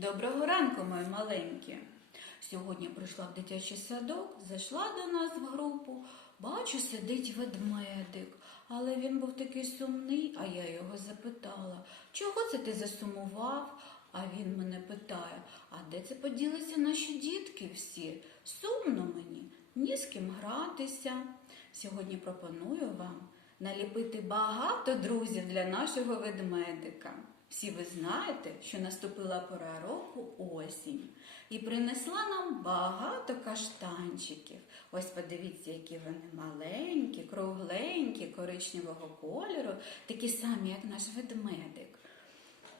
Доброго ранку, мої маленькі. Сьогодні прийшла в дитячий садок, зайшла до нас в групу. Бачу, сидить ведмедик, але він був такий сумний, а я його запитала, чого це ти засумував? А він мене питає, а де це поділися наші дітки всі? Сумно мені, ні з ким гратися. Сьогодні пропоную вам наліпити багато друзів для нашого ведмедика. Всі ви знаєте, що наступила пора року осінь і принесла нам багато каштанчиків. Ось подивіться, які вони маленькі, кругленькі, коричневого кольору, такі самі, як наш ведмедик.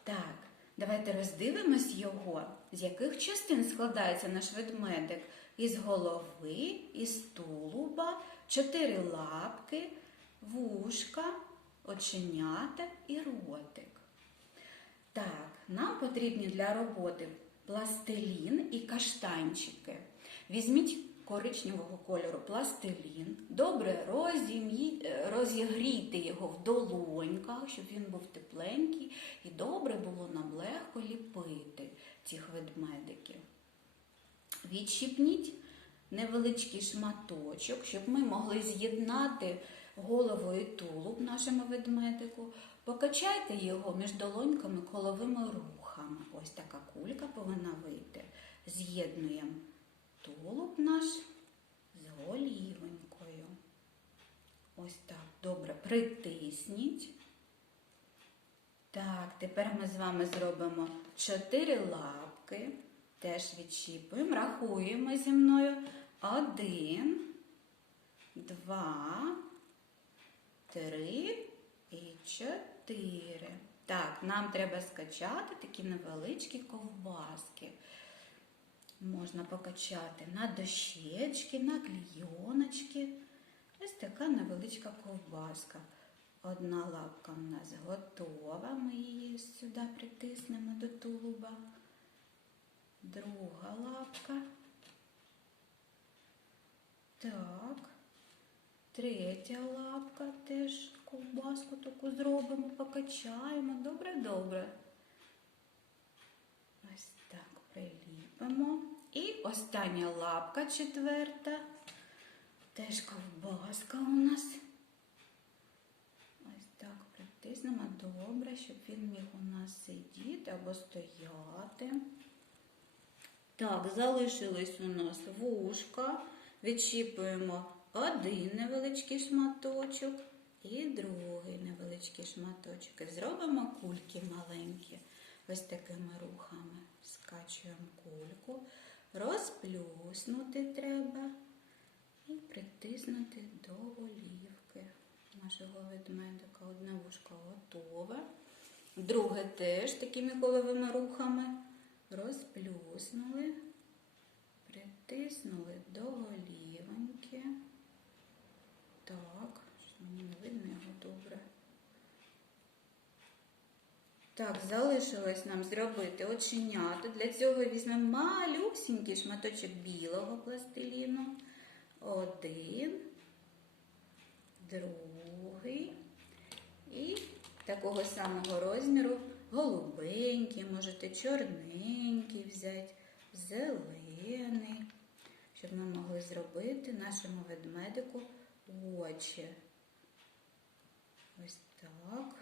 Так, давайте роздивимось його, з яких частин складається наш ведмедик. Із голови, із тулуба, чотири лапки, вушка, оченята і ротик. Так, нам потрібні для роботи пластилін і каштанчики. Візьміть коричневого кольору пластилін, добре е, розігрійте його в долоньках, щоб він був тепленький, і добре було нам легко ліпити цих ведмедиків. Відщипніть невеличкий шматочок, щоб ми могли з'єднати голову і тулуб нашому ведмедику. Покачайте його між долоньками коловими рухами. Ось така кулька повинна вийти. З'єднуємо тулуб наш з голівонькою. Ось так. Добре, притисніть. Так, тепер ми з вами зробимо чотири лапки. Теж відщіпуємо, рахуємо зі мною. Один, два, три і чотири. Так, нам треба скачати такі невеличкі ковбаски. Можна покачати на дощечки, на клійоночки. Ось така невеличка ковбаска. Одна лапка в нас готова. Ми її сюди притиснемо до тулуба. Друга лапка. Так. Третя лапка теж ковбаску таку зробимо, покачаємо. Добре, добре. Ось так приліпимо. І остання лапка четверта. Теж ковбаска у нас. Ось так притиснемо добре, щоб він міг у нас сидіти або стояти. Так, залишились у нас вушка. Відщіпуємо один невеличкий шматочок і другий невеличкий шматочок. І зробимо кульки маленькі. Ось такими рухами скачуємо кульку, розплюснути треба і притиснути до голівки нашого ведмедика. Одне вушко готове. Друге теж такими коловими рухами розплюснули, притиснули до голівоньки. Так, мені не видно його добре. Так, залишилось нам зробити оченята. Для цього візьмемо малюсінький шматочок білого пластиліну. Один, другий і такого самого розміру голубенький, можете чорненький взяти, зелений, щоб ми могли зробити нашому ведмедику очі. Ось так.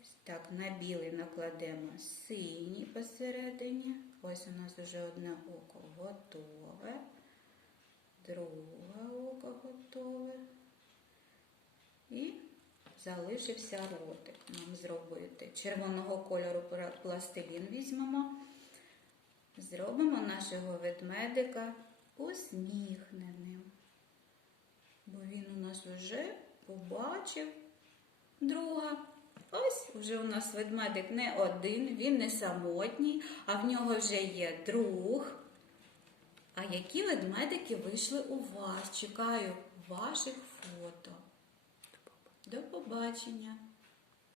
Ось так, на білий накладемо синій посередині. Ось у нас вже одне око готове. Друге око готове. І залишився ротик нам зробити. Червоного кольору пластилін візьмемо. Зробимо нашого ведмедика усміхненим. Бо він у нас уже побачив друга. Ось вже у нас ведмедик не один, він не самотній, а в нього вже є друг. А які ведмедики вийшли у вас? Чекаю ваших фото. До побачення!